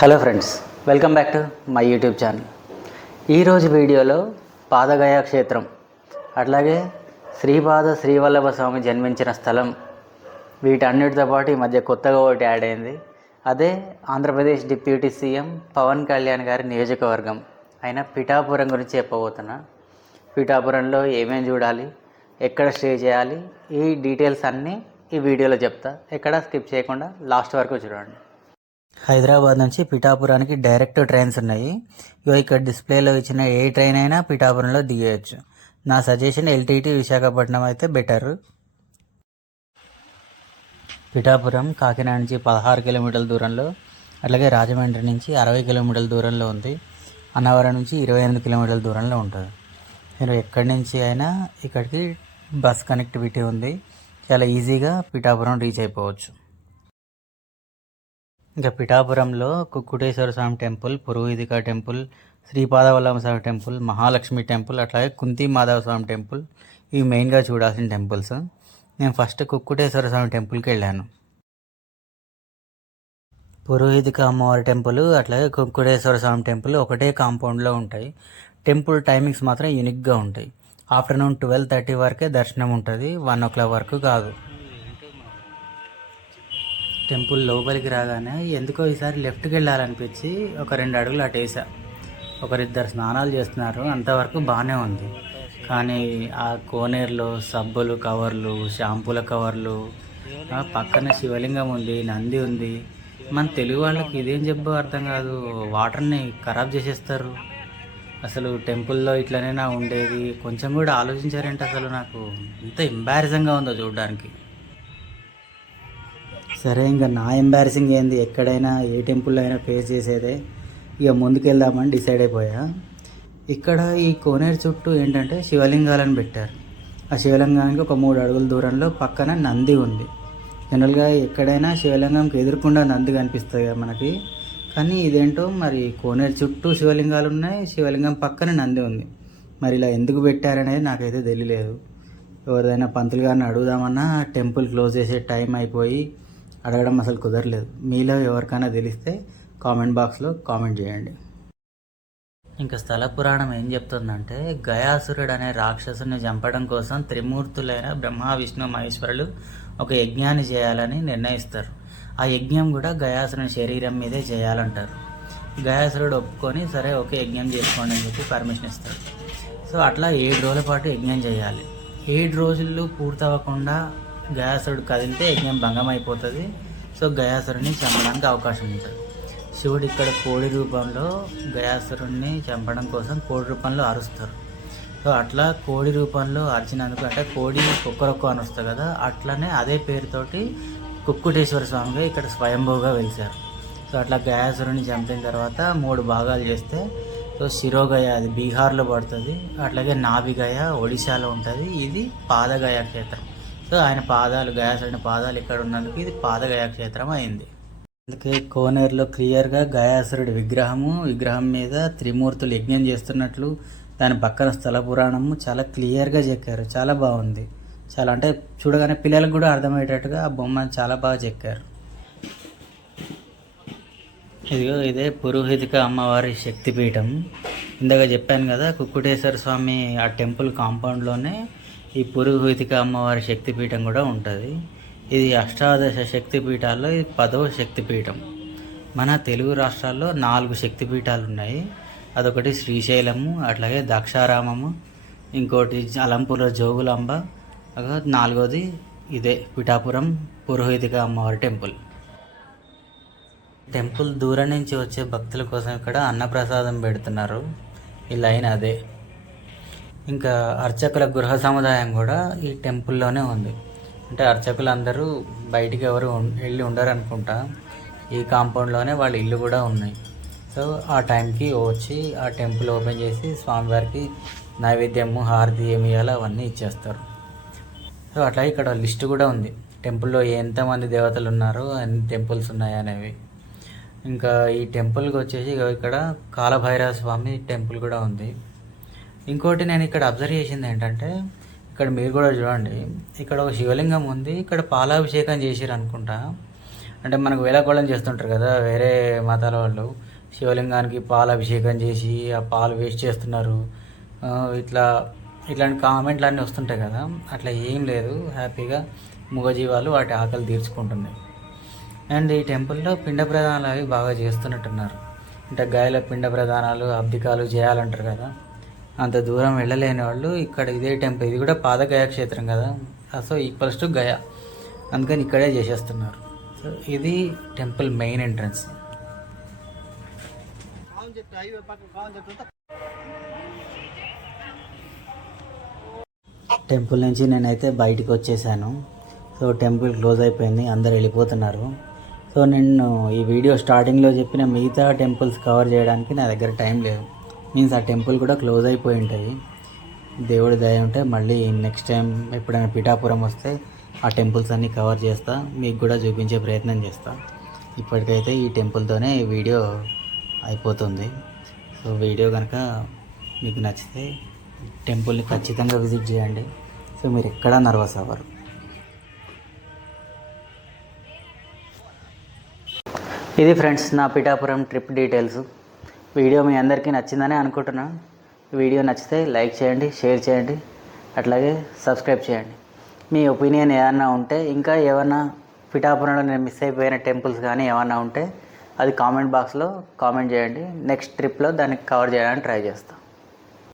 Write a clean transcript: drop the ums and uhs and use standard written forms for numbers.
Hello friends, welcome back to my YouTube channel. ఈరోజు వీడియోలో పాదగయ క్షేత్రం, అట్లాగే శ్రీపాద శ్రీవల్లభ స్వామి జన్మించిన స్థలం, వీటన్నిటితో పాటు ఈ మధ్య కొత్తగా ఒకటి యాడ్ అయింది. అదే ఆంధ్రప్రదేశ్ డిప్యూటీ సీఎం పవన్ కళ్యాణ్ గారి నియోజకవర్గం అయిన పిఠాపురం గురించి చెప్పబోతున్నా. పిఠాపురంలో ఏమేమి చూడాలి, ఎక్కడ స్టే చేయాలి, ఈ డీటెయిల్స్ అన్నీ ఈ వీడియోలో చెప్తా. ఎక్కడ స్కిప్ చేయకుండా లాస్ట్ వరకు చూడండి. హైదరాబాద్ నుంచి పిఠాపురానికి డైరెక్ట్ ట్రైన్స్ ఉన్నాయి. ఇక్కడ డిస్ప్లేలో ఇచ్చిన ఏ ట్రైన్ అయినా పిఠాపురంలో దిగేయచ్చు. నా సజెషన్ ఎల్టీటీ విశాఖపట్నం అయితే బెటర్. పిఠాపురం కాకినాడ నుంచి 16 కిలోమీటర్ల దూరంలో, అట్లాగే రాజమండ్రి నుంచి 60 కిలోమీటర్ల దూరంలో ఉంది. అన్నవరం నుంచి 28 కిలోమీటర్ల దూరంలో ఉంటుంది. మీరు ఎక్కడి నుంచి అయినా ఇక్కడికి బస్ కనెక్టివిటీ ఉంది. చాలా ఈజీగా పిఠాపురం రీచ్ అయిపోవచ్చు. ఇంకా పిఠాపురంలో కుక్కుటేశ్వర స్వామి టెంపుల్, పురోహితిక టెంపుల్, శ్రీపాదవల్లభ స్వామి టెంపుల్, మహాలక్ష్మి టెంపుల్, అట్లాగే కుంతి మాధవ స్వామి టెంపుల్, ఇవి మెయిన్గా చూడాల్సిన టెంపుల్స్. నేను ఫస్ట్ కుక్కుటేశ్వర స్వామి టెంపుల్కి వెళ్ళాను. పురోహితిక అమ్మవారి టెంపుల్, అట్లాగే కుక్కుటేశ్వర స్వామి టెంపుల్ ఒకటే కాంపౌండ్లో ఉంటాయి. టెంపుల్ టైమింగ్స్ మాత్రం యూనిక్గా ఉంటాయి. ఆఫ్టర్నూన్ 12:30 వరకే దర్శనం ఉంటుంది, 1 o'clock వరకు కాదు. టెంపుల్ లోపలికి రాగానే ఎందుకో ఈసారి లెఫ్ట్కి వెళ్ళాలనిపించి ఒక 2 అడుగులు అటు వేసా. ఒకరిద్దరు స్నానాలు చేస్తున్నారు, అంతవరకు బాగానే ఉంది. కానీ ఆ కోనేరులో సబ్బులు కవర్లు, షాంపూల కవర్లు, పక్కన శివలింగం ఉంది, నంది ఉంది. మన తెలుగు వాళ్ళకి ఇదేం చెప్పో అర్థం కాదు, వాటర్ని ఖరాబ్ చేసేస్తారు. అసలు టెంపుల్లో ఇట్లనేనా ఉండేది, కొంచెం కూడా ఆలోచించారంటే అసలు నాకు ఎంత ఎంబారసింగ్గా ఉందో చూడడానికి. సరే, ఇంకా నా ఎంబారసింగ్ ఏంది, ఎక్కడైనా ఏ టెంపుల్లో అయినా ఫేస్ చేసేదే. ఇక ముందుకెళ్దామని డిసైడ్ అయిపోయా. ఇక్కడ ఈ కోనేరు చుట్టూ ఏంటంటే శివలింగాలను పెట్టారు. ఆ శివలింగానికి ఒక 3 అడుగుల దూరంలో పక్కన నంది ఉంది. జనరల్గా ఎక్కడైనా శివలింగంకి ఎదురుకుండా నంది కనిపిస్తుంది కదా మనకి, కానీ ఇదేంటో మరి కోనేరు చుట్టూ శివలింగాలు ఉన్నాయి, శివలింగం పక్కన నంది ఉంది. మరి ఇలా ఎందుకు పెట్టారనేది నాకైతే తెలియలేదు. ఎవరిదైనా పంతులు గారిని అడుగుదామన్నా టెంపుల్ క్లోజ్ చేసే టైం అయిపోయి అడగడం అసలు కుదరలేదు. మీలో ఎవరికైనా తెలిస్తే కామెంట్ బాక్స్లో కామెంట్ చేయండి. ఇంకా స్థల పురాణం ఏం చెప్తుందంటే, గయాసురుడు అనే రాక్షసుని చంపడం కోసం త్రిమూర్తులైన బ్రహ్మ విష్ణు మహేశ్వరులు ఒక యజ్ఞాన్ని చేయాలని నిర్ణయిస్తారు. ఆ యజ్ఞం కూడా గయాసురుని శరీరం మీదే చేయాలంటారు. గయాసురుడు ఒప్పుకొని సరే ఓకే యజ్ఞం చేసుకోండి అని చెప్పి పర్మిషన్ ఇస్తారు. సో అట్లా 7 రోజుల పాటు యజ్ఞం చేయాలి. 7 రోజులు పూర్తవ్వకుండా గయాసురుడు కదిలితే యజ్ఞం భంగం అయిపోతుంది. సో గయాసురుడిని చంపడానికి అవకాశం ఉంటుంది. శివుడు ఇక్కడ కోడి రూపంలో గయాసురుడిని చంపడం కోసం కోడి రూపంలో అరుస్తారు. సో అట్లా కోడి రూపంలో అరిచినందుకు, అంటే కోడి కుక్కరొక్క అని వస్తుంది కదా, అట్లనే అదే పేరుతోటి కుక్కుటేశ్వర స్వామిగా ఇక్కడ స్వయంభూగా వెలిశారు. సో అట్లా గయాసురుడిని చంపిన తర్వాత 3 భాగాలు చేస్తే, సో శిరోగయ అది బీహార్లో పడుతుంది, అట్లాగే నాభిగయ ఒడిశాలో ఉంటుంది, ఇది పాదగయ క్షేత్రం. సో ఆయన పాదాలు, గయాసురుని పాదాలు ఇక్కడ ఉన్నందుకు ఇది పాదగయ క్షేత్రం అయింది. అందుకే కోనేరులో క్లియర్గా గయాసురుడి విగ్రహం మీద త్రిమూర్తులు యజ్ఞం చేస్తున్నట్లు, దాని పక్కన స్థల పురాణము చాలా క్లియర్గా చెక్కారు. చాలా బాగుంది. చాలా అంటే చూడగానే పిల్లలకు కూడా అర్థమయ్యేటట్టుగా ఆ బొమ్మ చాలా బాగా చెక్కారు. ఇదే పురోహితిక అమ్మవారి శక్తిపీఠం. ఇందాక చెప్పాను కదా, కుక్కుటేశ్వర స్వామి ఆ టెంపుల్ కాంపౌండ్లోనే ఈ పురోహితిక అమ్మవారి శక్తిపీఠం కూడా ఉంటుంది. ఇది అష్టాదశ శక్తిపీఠాల్లో ఇది 10వ శక్తిపీఠం. మన తెలుగు రాష్ట్రాల్లో 4 శక్తిపీఠాలు ఉన్నాయి. అదొకటి శ్రీశైలము, అట్లాగే దక్షారామము, ఇంకోటి అలంపూర్లో జోగులాంబ, 4వది ఇదే పిఠాపురం పురోహితిక అమ్మవారి టెంపుల్. టెంపుల్ దూరం నుంచి వచ్చే భక్తుల కోసం ఇక్కడ అన్నప్రసాదం పెడుతున్నారు. ఈ లైన్ అదే. ఇంకా అర్చకుల గృహ సముదాయం కూడా ఈ టెంపుల్లోనే ఉంది. అంటే అర్చకులు అందరూ బయటికి ఎవరు వెళ్ళి ఉండరు అనుకుంటా, ఈ కాంపౌండ్లోనే వాళ్ళ ఇల్లు కూడా ఉన్నాయి. సో ఆ టైంకి వచ్చి ఆ టెంపుల్ ఓపెన్ చేసి స్వామివారికి నైవేద్యము, హారతి ఏమి ఇవ్వాలో అవన్నీ ఇచ్చేస్తారు. సో అట్లా ఇక్కడ లిస్ట్ కూడా ఉంది, టెంపుల్లో ఎంతమంది దేవతలు ఉన్నారో, ఎన్ని టెంపుల్స్ ఉన్నాయి అనేవి. ఇంకా ఈ టెంపుల్కి వచ్చేసి ఇక్కడ కాలభైరవ స్వామి టెంపుల్ కూడా ఉంది. ఇంకోటి నేను ఇక్కడ అబ్జర్వ్ చేసింది ఏంటంటే, ఇక్కడ మీరు కూడా చూడండి, ఇక్కడ ఒక శివలింగం ఉంది, ఇక్కడ పాలాభిషేకం చేసిరు అనుకుంటా. అంటే మనకు వేళాకోళం చేస్తుంటారు కదా వేరే మతాల వాళ్ళు, శివలింగానికి పాలు అభిషేకం చేసి ఆ పాలు వేస్ట్ చేస్తున్నారు, ఆ, ఇట్లా ఇట్లాంటి కామెంట్లు అన్నీ వస్తుంటాయి కదా. అట్లా ఏం లేదు, హ్యాపీగా మూగజీవాలు వాటి ఆకలి తీర్చుకుంటున్నాయి. అండ్ ఈ టెంపుల్లో పిండ ప్రదానాలు అవి బాగా చేస్తున్నట్టున్నారు. అంటే గాయల పిండ ప్రదానాలు అబ్దికాలు చేయాలంటారు కదా, అంత దూరం వెళ్ళలేని వాళ్ళు ఇక్కడ ఇదే టెంపుల్, ఇది కూడా పాదగయ క్షేత్రం కదా, సో ఈక్వల్స్ టు గయా, అందుకని ఇక్కడే చేసేస్తున్నారు. సో ఇది టెంపుల్ మెయిన్ ఎంట్రన్స్. టెంపుల్ నుంచి నేనైతే బయటికి వచ్చేసాను. సో టెంపుల్ క్లోజ్ అయిపోయింది, అందరు వెళ్ళిపోతున్నారు. సో నేను ఈ వీడియో స్టార్టింగ్లో చెప్పిన మిగతా టెంపుల్స్ కవర్ చేయడానికి నా దగ్గర టైం లేదు. మీన్స్ ఆ టెంపుల్ కూడా క్లోజ్ అయిపోయి ఉంటుంది. దేవుడి దయ ఉంటే మళ్ళీ నెక్స్ట్ టైం ఎప్పుడైనా పిఠాపురం వస్తే ఆ టెంపుల్స్ అన్నీ కవర్ చేస్తా, మీకు కూడా చూపించే ప్రయత్నం చేస్తా. ఇప్పటికైతే ఈ టెంపుల్తోనే ఈ వీడియో అయిపోతుంది. సో వీడియో కనుక మీకు నచ్చితే టెంపుల్ని ఖచ్చితంగా విజిట్ చేయండి. సో మీరు ఎక్కడా నర్వస్ అవ్వరు. ఇది ఫ్రెండ్స్ నా పిఠాపురం ట్రిప్ డీటెయిల్స్. వీడియో మీ అందరికీ నచ్చిందని అనుకుంటున్నాను. వీడియో నచ్చితే లైక్ చేయండి, షేర్ చేయండి, అట్లాగే సబ్స్క్రైబ్ చేయండి. మీ ఒపీనియన్ ఏమన్నా ఉంటే, ఇంకా ఏమన్నా పిఠాపురంలో నేను మిస్ అయిపోయిన టెంపుల్స్ కానీ ఏమన్నా ఉంటే అది కామెంట్ బాక్స్లో కామెంట్ చేయండి. నెక్స్ట్ ట్రిప్లో దానికి కవర్ చేయడానికి ట్రై చేస్తాను.